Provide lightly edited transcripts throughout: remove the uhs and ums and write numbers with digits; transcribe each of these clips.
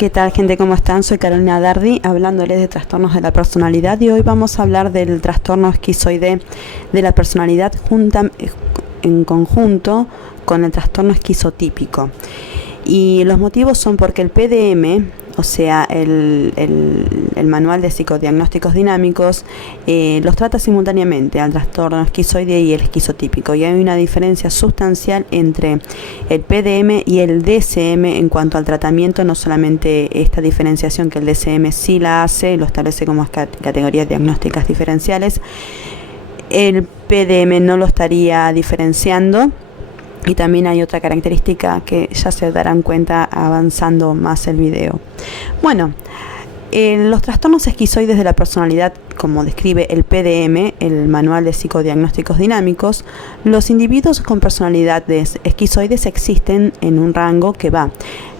¿Qué tal, gente? ¿Cómo están? Soy Carolina Dardi, hablándoles de trastornos de la personalidad, y hoy vamos a hablar del trastorno esquizoide de la personalidad en conjunto con el trastorno esquizotípico. Y los motivos son porque el PDM, o sea, el Manual de Psicodiagnósticos Dinámicos, los trata simultáneamente al trastorno esquizoide y el esquizotípico. Y hay una diferencia sustancial entre el PDM y el DSM en cuanto al tratamiento, no solamente esta diferenciación que el DSM sí la hace, lo establece como categorías diagnósticas diferenciales, el PDM no lo estaría diferenciando. Y también hay otra característica que ya se darán cuenta avanzando más el video. Bueno, los trastornos esquizoides de la personalidad, como describe el PDM, el Manual de Psicodiagnósticos Dinámicos, los individuos con personalidades esquizoides existen en un rango que va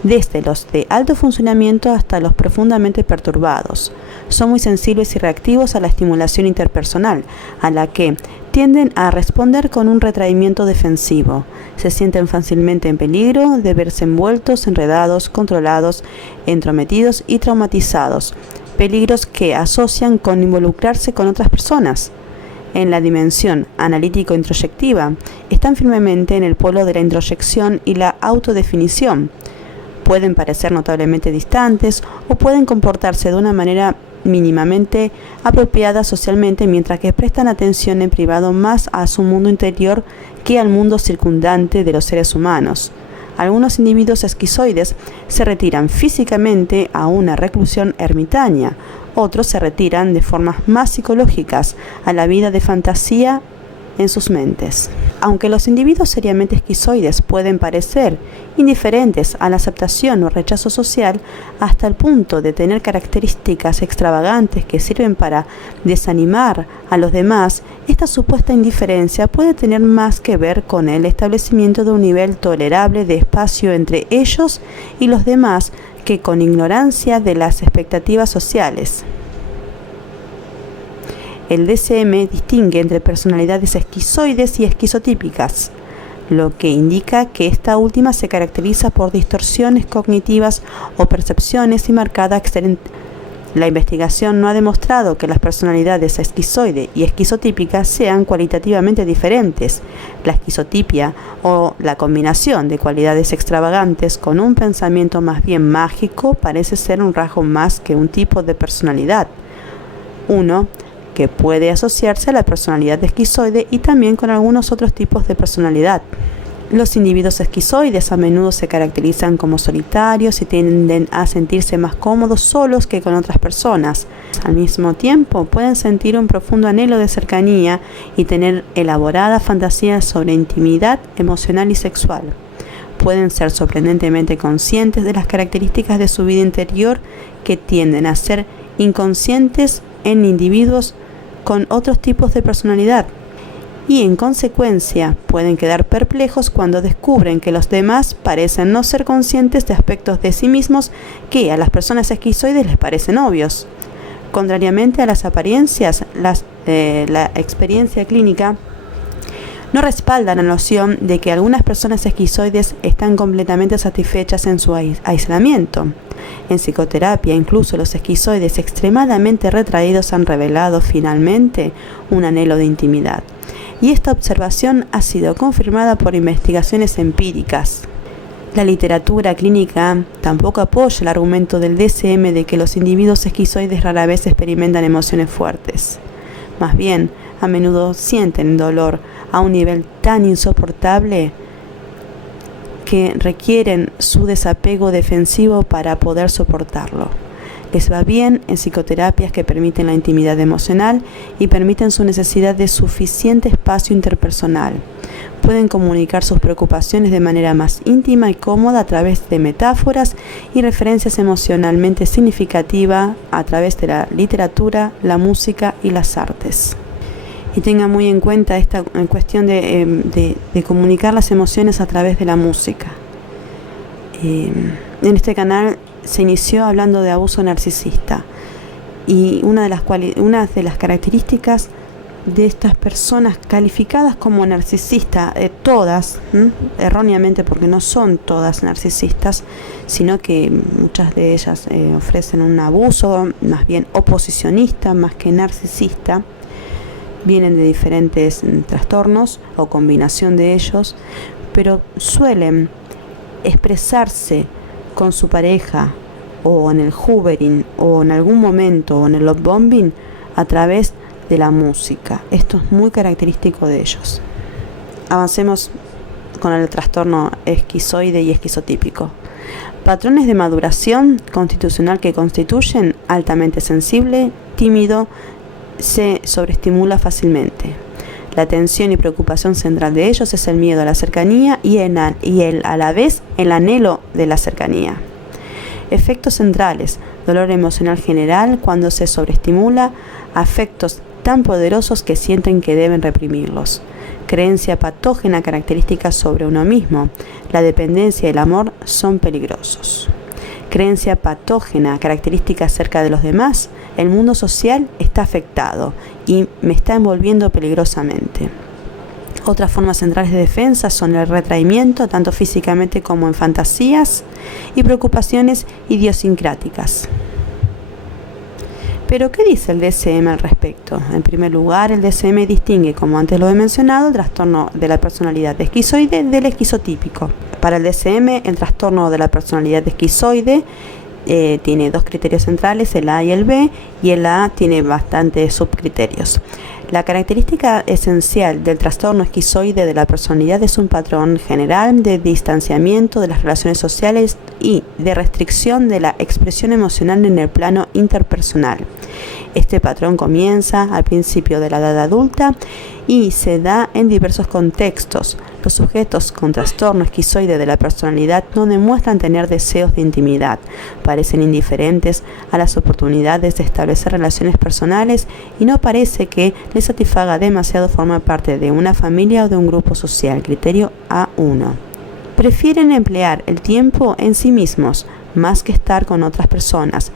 desde los de alto funcionamiento hasta los profundamente perturbados. Son muy sensibles y reactivos a la estimulación interpersonal, a la que tienden a responder con un retraimiento defensivo. Se sienten fácilmente en peligro de verse envueltos, enredados, controlados, entrometidos y traumatizados. Peligros que asocian con involucrarse con otras personas. En la dimensión analítico-introyectiva, están firmemente en el polo de la introyección y la autodefinición. Pueden parecer notablemente distantes o pueden comportarse de una manera mínimamente apropiada socialmente, mientras que prestan atención en privado más a su mundo interior que al mundo circundante de los seres humanos. Algunos individuos esquizoides se retiran físicamente a una reclusión ermitaña, otros se retiran de formas más psicológicas a la vida de fantasía en sus mentes. Aunque los individuos seriamente esquizoides pueden parecer indiferentes a la aceptación o rechazo social hasta el punto de tener características extravagantes que sirven para desanimar a los demás, esta supuesta indiferencia puede tener más que ver con el establecimiento de un nivel tolerable de espacio entre ellos y los demás que con ignorancia de las expectativas sociales. El DSM distingue entre personalidades esquizoides y esquizotípicas, lo que indica que esta última se caracteriza por distorsiones cognitivas o percepciones y marcada excelente. La investigación no ha demostrado que las personalidades esquizoide y esquizotípica sean cualitativamente diferentes. La esquizotipia, o la combinación de cualidades extravagantes con un pensamiento más bien mágico, parece ser un rasgo más que un tipo de personalidad. Uno que puede asociarse a la personalidad esquizoide y también con algunos otros tipos de personalidad. Los individuos esquizoides a menudo se caracterizan como solitarios y tienden a sentirse más cómodos solos que con otras personas. Al mismo tiempo, pueden sentir un profundo anhelo de cercanía y tener elaboradas fantasías sobre intimidad emocional y sexual. Pueden ser sorprendentemente conscientes de las características de su vida interior que tienden a ser inconscientes en individuos con otros tipos de personalidad, y en consecuencia pueden quedar perplejos cuando descubren que los demás parecen no ser conscientes de aspectos de sí mismos que a las personas esquizoides les parecen obvios. Contrariamente a las apariencias, la experiencia clínica no respalda la noción de que algunas personas esquizoides están completamente satisfechas en su aislamiento. En psicoterapia, incluso los esquizoides extremadamente retraídos han revelado finalmente un anhelo de intimidad. Y esta observación ha sido confirmada por investigaciones empíricas. La literatura clínica tampoco apoya el argumento del DSM de que los individuos esquizoides rara vez experimentan emociones fuertes. Más bien, a menudo sienten dolor a un nivel tan insoportable que requieren su desapego defensivo para poder soportarlo. Les va bien en psicoterapias que permiten la intimidad emocional y permiten su necesidad de suficiente espacio interpersonal. Pueden comunicar sus preocupaciones de manera más íntima y cómoda a través de metáforas y referencias emocionalmente significativas a través de la literatura, la música y las artes. Y tenga muy en cuenta esta cuestión de comunicar las emociones a través de la música. En este canal se inició hablando de abuso narcisista, y una de las características de estas personas calificadas como narcisistas, todas, erróneamente, porque no son todas narcisistas, sino que muchas de ellas ofrecen un abuso, más bien oposicionista, más que narcisista. Vienen de diferentes trastornos o combinación de ellos, pero suelen expresarse con su pareja o en el hoovering o en algún momento o en el love bombing a través de la música. Esto es muy característico de ellos. Avancemos con el trastorno esquizoide y esquizotípico. Patrones de maduración constitucional que constituyen altamente sensible, tímido, se sobreestimula fácilmente. La tensión y preocupación central de ellos es el miedo a la cercanía y a la vez el anhelo de la cercanía. Efectos centrales: dolor emocional general cuando se sobreestimula, afectos tan poderosos que sienten que deben reprimirlos. Creencia patógena característica sobre uno mismo. La dependencia y el amor son peligrosos. Creencia patógena característica acerca de los demás. El mundo social está afectado y me está envolviendo peligrosamente. Otras formas centrales de defensa son el retraimiento, tanto físicamente como en fantasías, y preocupaciones idiosincráticas. Pero, ¿qué dice el DSM al respecto? En primer lugar, el DSM distingue, como antes lo he mencionado, el trastorno de la personalidad esquizoide del esquizotípico. Para el DSM, el trastorno de la personalidad esquizoide tiene dos criterios centrales, el A y el B, y el A tiene bastantes subcriterios. La característica esencial del trastorno esquizoide de la personalidad es un patrón general de distanciamiento de las relaciones sociales y de restricción de la expresión emocional en el plano interpersonal. Este patrón comienza al principio de la edad adulta y se da en diversos contextos. Los sujetos con trastorno esquizoide de la personalidad no demuestran tener deseos de intimidad, parecen indiferentes a las oportunidades de establecer relaciones personales y no parece que les satisfaga demasiado formar parte de una familia o de un grupo social. Criterio A1. Prefieren emplear el tiempo en sí mismos más que estar con otras personas.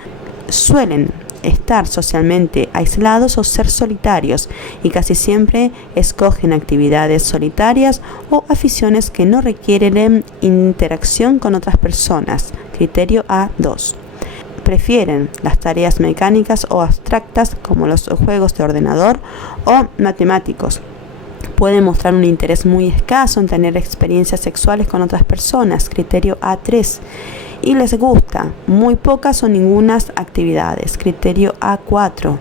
Suelen estar socialmente aislados o ser solitarios y casi siempre escogen actividades solitarias o aficiones que no requieren interacción con otras personas. Criterio A2. Prefieren las tareas mecánicas o abstractas como los juegos de ordenador o matemáticos. Pueden mostrar un interés muy escaso en tener experiencias sexuales con otras personas. Criterio A3. Y les gusta muy pocas o ningunas actividades. Criterio A4.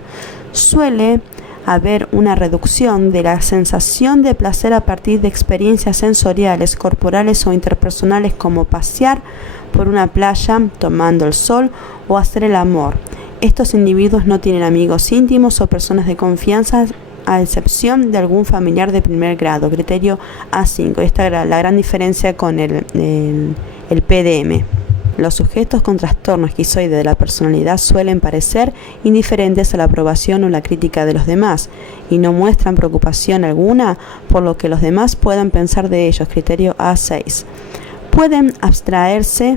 Suele haber una reducción de la sensación de placer a partir de experiencias sensoriales, corporales o interpersonales como pasear por una playa tomando el sol o hacer el amor. Estos individuos no tienen amigos íntimos o personas de confianza, a excepción de algún familiar de primer grado. Criterio A5. Esta es la gran diferencia con el PDM. Los sujetos con trastorno esquizoide de la personalidad suelen parecer indiferentes a la aprobación o la crítica de los demás y no muestran preocupación alguna por lo que los demás puedan pensar de ellos. Criterio A6. Pueden abstraerse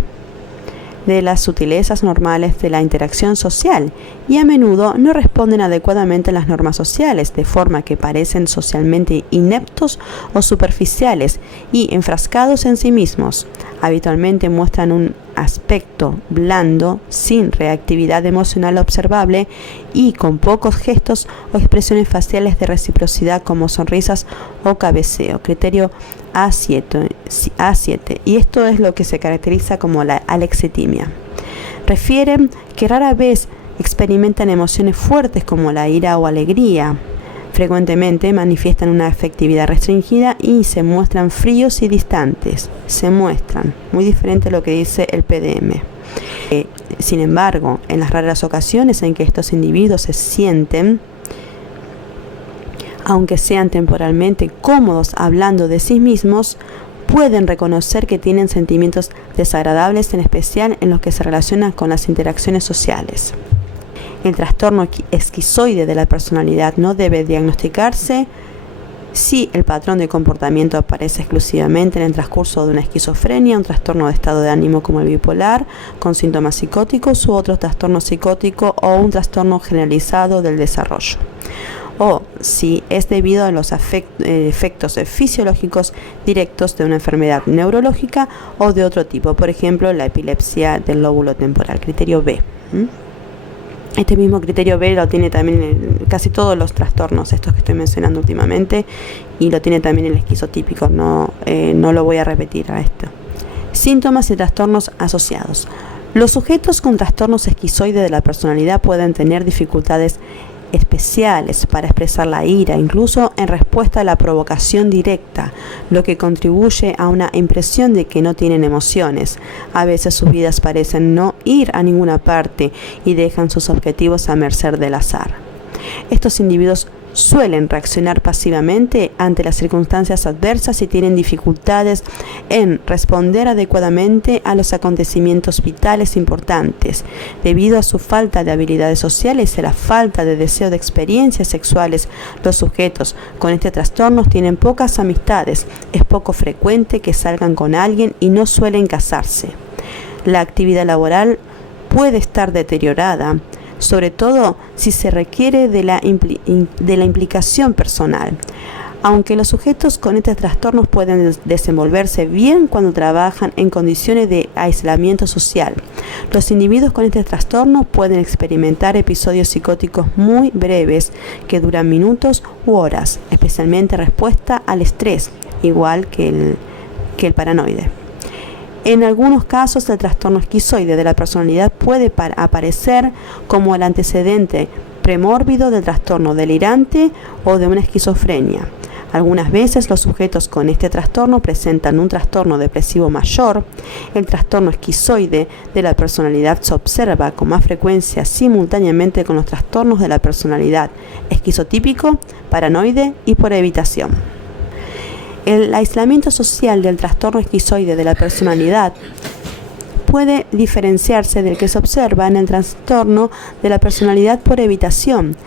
de las sutilezas normales de la interacción social y a menudo no responden adecuadamente a las normas sociales, de forma que parecen socialmente ineptos o superficiales y enfrascados en sí mismos. Habitualmente muestran un aspecto blando, sin reactividad emocional observable y con pocos gestos o expresiones faciales de reciprocidad como sonrisas o cabeceo. Criterio A7. Y esto es lo que se caracteriza como la alexitimia. Refieren que rara vez experimentan emociones fuertes como la ira o alegría. Frecuentemente manifiestan una afectividad restringida y se muestran fríos y distantes. Se muestran, muy diferente a lo que dice el PDM. Sin embargo, en las raras ocasiones en que estos individuos se sienten, aunque sean temporalmente cómodos hablando de sí mismos, pueden reconocer que tienen sentimientos desagradables, en especial en los que se relacionan con las interacciones sociales. El trastorno esquizoide de la personalidad no debe diagnosticarse si el patrón de comportamiento aparece exclusivamente en el transcurso de una esquizofrenia, un trastorno de estado de ánimo como el bipolar, con síntomas psicóticos u otro trastorno psicótico o un trastorno generalizado del desarrollo. o si es debido a los efectos fisiológicos directos de una enfermedad neurológica o de otro tipo, por ejemplo la epilepsia del lóbulo temporal, criterio B. Este mismo criterio B lo tiene también en casi todos los trastornos, estos que estoy mencionando últimamente, y lo tiene también el esquizotípico, no lo voy a repetir a esto. Síntomas y trastornos asociados. Los sujetos con trastornos esquizoides de la personalidad pueden tener dificultades especiales para expresar la ira, incluso en respuesta a la provocación directa, lo que contribuye a una impresión de que no tienen emociones. A veces sus vidas parecen no ir a ninguna parte y dejan sus objetivos a merced del azar. Estos individuos suelen reaccionar pasivamente ante las circunstancias adversas y tienen dificultades en responder adecuadamente a los acontecimientos vitales importantes. Debido a su falta de habilidades sociales y a la falta de deseo de experiencias sexuales, los sujetos con este trastorno tienen pocas amistades. Es poco frecuente que salgan con alguien y no suelen casarse. La actividad laboral puede estar deteriorada, sobre todo si se requiere de la implicación personal. Aunque los sujetos con estos trastornos pueden desenvolverse bien cuando trabajan en condiciones de aislamiento social, los individuos con este trastorno pueden experimentar episodios psicóticos muy breves que duran minutos u horas, especialmente en respuesta al estrés, igual que el paranoide. En algunos casos, el trastorno esquizoide de la personalidad puede aparecer como el antecedente premórbido del trastorno delirante o de una esquizofrenia. Algunas veces los sujetos con este trastorno presentan un trastorno depresivo mayor. El trastorno esquizoide de la personalidad se observa con más frecuencia simultáneamente con los trastornos de la personalidad esquizotípico, paranoide y por evitación. El aislamiento social del trastorno esquizoide de la personalidad puede diferenciarse del que se observa en el trastorno de la personalidad por evitación,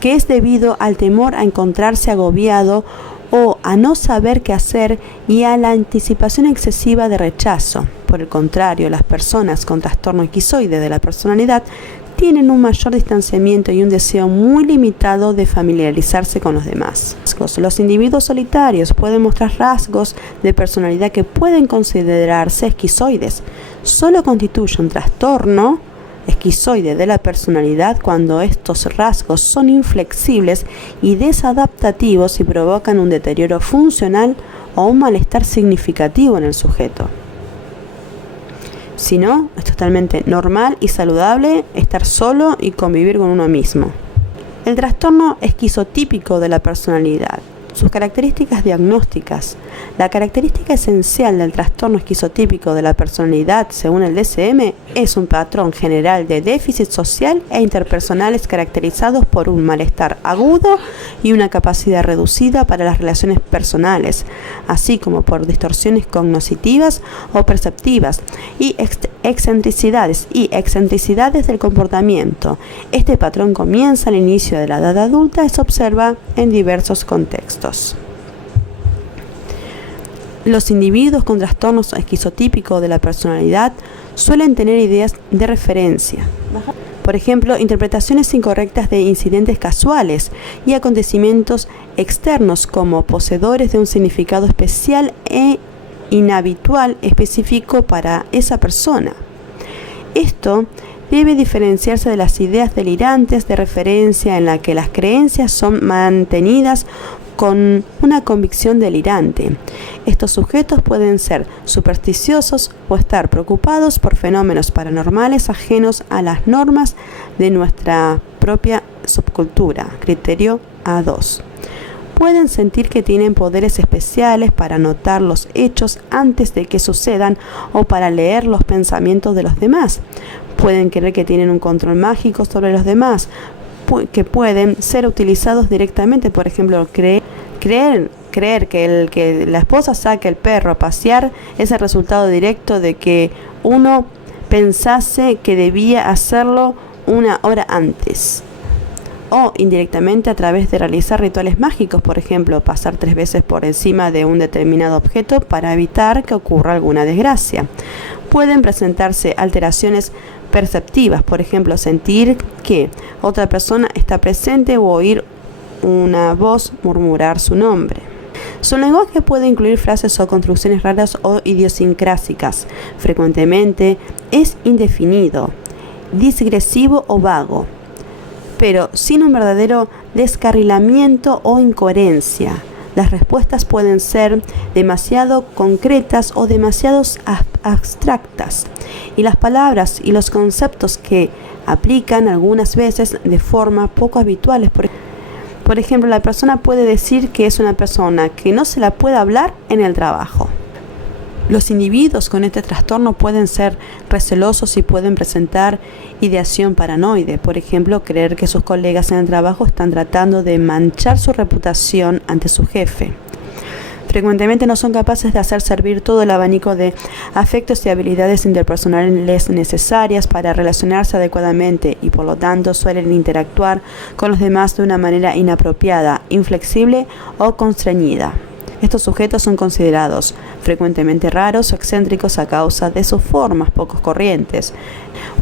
que es debido al temor a encontrarse agobiado o a no saber qué hacer y a la anticipación excesiva de rechazo. Por el contrario, las personas con trastorno esquizoide de la personalidad tienen un mayor distanciamiento y un deseo muy limitado de familiarizarse con los demás. Los individuos solitarios pueden mostrar rasgos de personalidad que pueden considerarse esquizoides. Solo constituye un trastorno esquizoide de la personalidad cuando estos rasgos son inflexibles y desadaptativos y provocan un deterioro funcional o un malestar significativo en el sujeto. Si no, es totalmente normal y saludable estar solo y convivir con uno mismo. El trastorno esquizotípico de la personalidad. Sus características diagnósticas. La característica esencial del trastorno esquizotípico de la personalidad, según el DSM, es un patrón general de déficit social e interpersonales caracterizados por un malestar agudo y una capacidad reducida para las relaciones personales, así como por distorsiones cognitivas o perceptivas y excentricidades del comportamiento. Este patrón comienza al inicio de la edad adulta y se observa en diversos contextos. Los individuos con trastornos esquizotípicos de la personalidad suelen tener ideas de referencia. Por ejemplo, interpretaciones incorrectas de incidentes casuales y acontecimientos externos como poseedores de un significado especial e inhabitual específico para esa persona. Esto debe diferenciarse de las ideas delirantes de referencia en la que las creencias son mantenidas con una convicción delirante. Estos sujetos pueden ser supersticiosos o estar preocupados por fenómenos paranormales ajenos a las normas de nuestra propia subcultura. Criterio A2. Pueden sentir que tienen poderes especiales para notar los hechos antes de que sucedan o para leer los pensamientos de los demás. Pueden creer que tienen un control mágico sobre los demás, que pueden ser utilizados directamente. Por ejemplo, creer que la esposa saque el perro a pasear es el resultado directo de que uno pensase que debía hacerlo una hora antes. O indirectamente a través de realizar rituales mágicos, por ejemplo, pasar 3 veces por encima de un determinado objeto para evitar que ocurra alguna desgracia. Pueden presentarse alteraciones perceptivas, por ejemplo, sentir que otra persona está presente o oír una voz murmurar su nombre. Su lenguaje puede incluir frases o construcciones raras o idiosincrásicas. Frecuentemente es indefinido, digresivo o vago, pero sin un verdadero descarrilamiento o incoherencia. Las respuestas pueden ser demasiado concretas o demasiado abstractas, y las palabras y los conceptos que aplican algunas veces de forma poco habituales. Por ejemplo, la persona puede decir que es una persona que no se la puede hablar en el trabajo. Los individuos con este trastorno pueden ser recelosos y pueden presentar ideación paranoide. Por ejemplo, creer que sus colegas en el trabajo están tratando de manchar su reputación ante su jefe. Frecuentemente no son capaces de hacer servir todo el abanico de afectos y habilidades interpersonales necesarias para relacionarse adecuadamente y por lo tanto suelen interactuar con los demás de una manera inapropiada, inflexible o constreñida. Estos sujetos son considerados frecuentemente raros o excéntricos a causa de sus formas poco corrientes,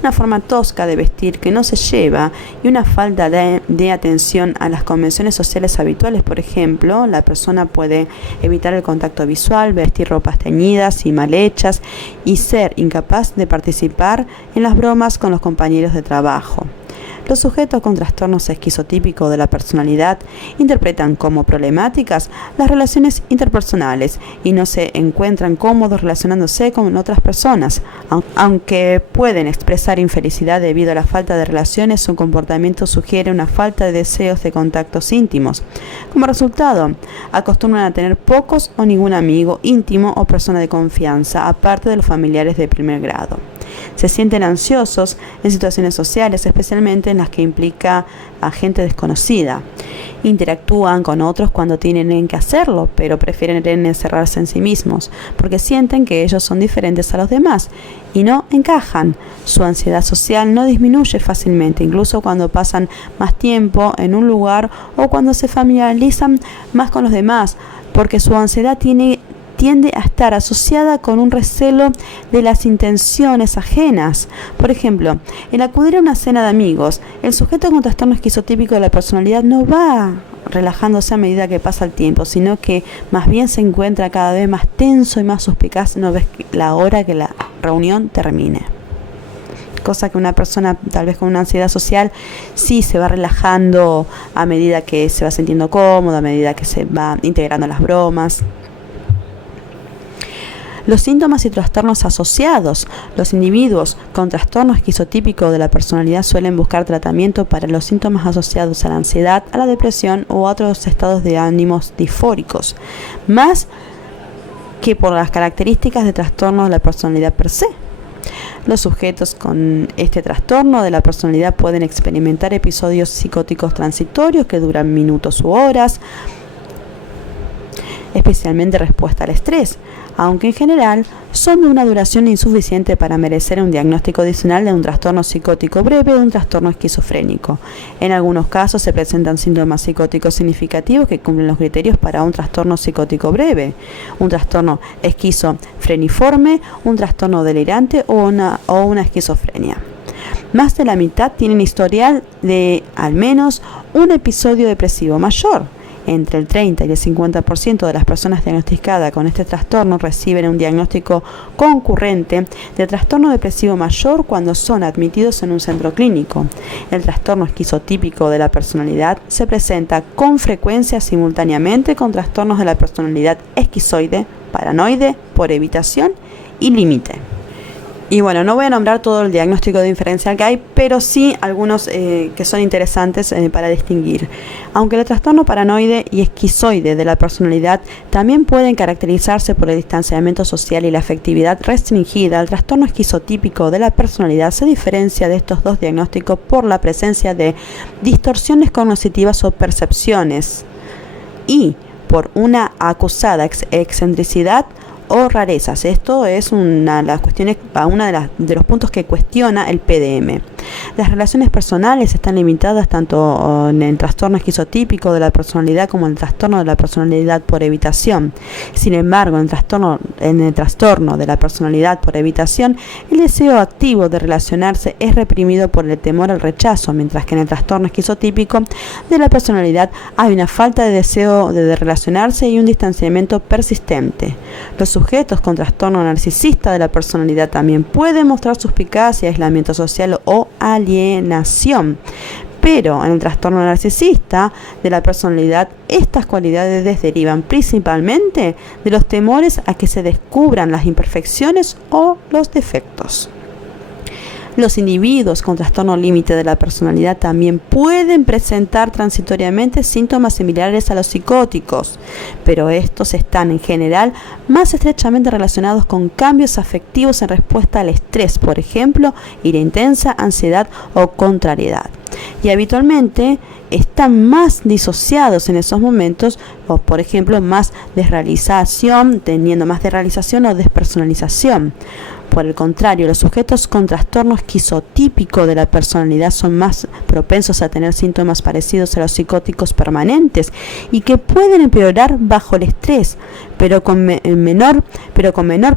una forma tosca de vestir que no se lleva y una falta de atención a las convenciones sociales habituales. Por ejemplo, la persona puede evitar el contacto visual, vestir ropas teñidas y mal hechas y ser incapaz de participar en las bromas con los compañeros de trabajo. Los sujetos con trastornos esquizotípicos de la personalidad interpretan como problemáticas las relaciones interpersonales y no se encuentran cómodos relacionándose con otras personas. Aunque pueden expresar infelicidad debido a la falta de relaciones, su comportamiento sugiere una falta de deseos de contactos íntimos. Como resultado, acostumbran a tener pocos o ningún amigo íntimo o persona de confianza, aparte de los familiares de primer grado. Se sienten ansiosos en situaciones sociales, especialmente en las que implica a gente desconocida. Interactúan con otros cuando tienen que hacerlo, pero prefieren encerrarse en sí mismos, porque sienten que ellos son diferentes a los demás y no encajan. Su ansiedad social no disminuye fácilmente, incluso cuando pasan más tiempo en un lugar o cuando se familiarizan más con los demás, porque su ansiedad tiende a estar asociada con un recelo de las intenciones ajenas. Por ejemplo, el acudir a una cena de amigos, el sujeto con trastorno esquizotípico de la personalidad no va relajándose a medida que pasa el tiempo, sino que más bien se encuentra cada vez más tenso y más suspicaz una vez la hora que la reunión termine. Cosa que una persona tal vez con una ansiedad social sí se va relajando a medida que se va sintiendo cómoda, a medida que se va integrando las bromas. Los síntomas y trastornos asociados. Los individuos con trastorno esquizotípico de la personalidad suelen buscar tratamiento para los síntomas asociados a la ansiedad, a la depresión o a otros estados de ánimos disfóricos, más que por las características de trastorno de la personalidad per se. Los sujetos con este trastorno de la personalidad pueden experimentar episodios psicóticos transitorios que duran minutos u horas, especialmente respuesta al estrés, aunque en general son de una duración insuficiente para merecer un diagnóstico adicional de un trastorno psicótico breve o de un trastorno esquizofrénico. En algunos casos se presentan síntomas psicóticos significativos que cumplen los criterios para un trastorno psicótico breve, un trastorno esquizofreniforme, un trastorno delirante o una esquizofrenia. Más de la mitad tienen historial de al menos un episodio depresivo mayor. Entre el 30 y el 50% de las personas diagnosticadas con este trastorno reciben un diagnóstico concurrente de trastorno depresivo mayor cuando son admitidos en un centro clínico. El trastorno esquizotípico de la personalidad se presenta con frecuencia simultáneamente con trastornos de la personalidad esquizoide, paranoide, por evitación y límite. Y bueno, no voy a nombrar todo el diagnóstico diferencial que hay, pero sí algunos que son interesantes para distinguir. Aunque el trastorno paranoide y esquizoide de la personalidad también pueden caracterizarse por el distanciamiento social y la afectividad restringida, el trastorno esquizotípico de la personalidad se diferencia de estos dos diagnósticos por la presencia de distorsiones cognitivas o percepciones y por una acusada excentricidad o rarezas. Esto es una de las cuestiones, de los puntos que cuestiona el PDM. Las relaciones personales están limitadas tanto en el trastorno esquizotípico de la personalidad como en el trastorno de la personalidad por evitación. Sin embargo, en el trastorno de la personalidad por evitación, el deseo activo de relacionarse es reprimido por el temor al rechazo, mientras que en el trastorno esquizotípico de la personalidad hay una falta de deseo de relacionarse y un distanciamiento persistente. Los sujetos con trastorno narcisista de la personalidad también pueden mostrar suspicacia, aislamiento social o alienación. Pero en el trastorno narcisista de la personalidad, estas cualidades derivan principalmente de los temores a que se descubran las imperfecciones o los defectos. Los individuos con trastorno límite de la personalidad también pueden presentar transitoriamente síntomas similares a los psicóticos, pero estos están en general más estrechamente relacionados con cambios afectivos en respuesta al estrés, por ejemplo, ira intensa, ansiedad o contrariedad. Y habitualmente están más disociados en esos momentos, o por ejemplo, más desrealización, teniendo más desrealización o despersonalización. Por el contrario, los sujetos con trastorno esquizotípico de la personalidad son más propensos a tener síntomas parecidos a los psicóticos permanentes y que pueden empeorar bajo el estrés, pero con menor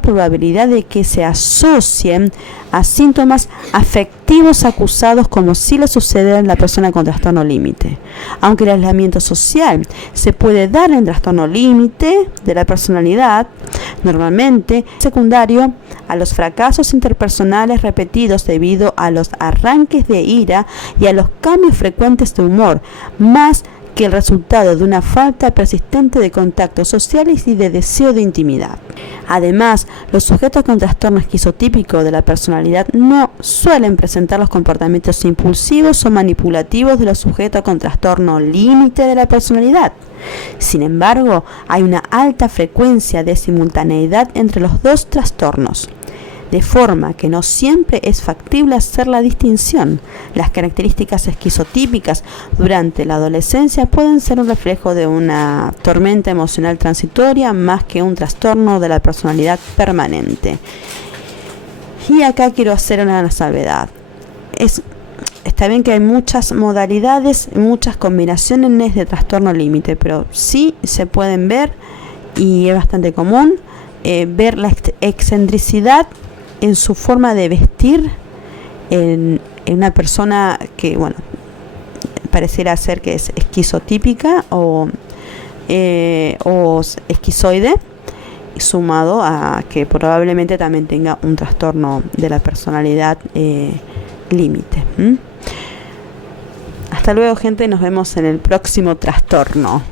probabilidad de que se asocien a síntomas afectivos acusados, como si le sucede a la persona con trastorno límite. Aunque el aislamiento social se puede dar en trastorno límite de la personalidad, normalmente secundario a los fracasos interpersonales repetidos debido a los arranques de ira y a los cambios frecuentes de humor, más que el resultado de una falta persistente de contactos sociales y de deseo de intimidad. Además, los sujetos con trastorno esquizotípico de la personalidad no suelen presentar los comportamientos impulsivos o manipulativos de los sujetos con trastorno límite de la personalidad. Sin embargo, hay una alta frecuencia de simultaneidad entre los dos trastornos, de forma que no siempre es factible hacer la distinción. Las características esquizotípicas durante la adolescencia pueden ser un reflejo de una tormenta emocional transitoria más que un trastorno de la personalidad permanente. Y acá quiero hacer una salvedad. Está bien que hay muchas modalidades, muchas combinaciones de trastorno límite, pero sí se pueden ver, y es bastante común, ver la excentricidad en su forma de vestir en una persona que, bueno, pareciera ser que es esquizotípica o esquizoide, sumado a que probablemente también tenga un trastorno de la personalidad límite. Hasta luego, gente, nos vemos en el próximo trastorno.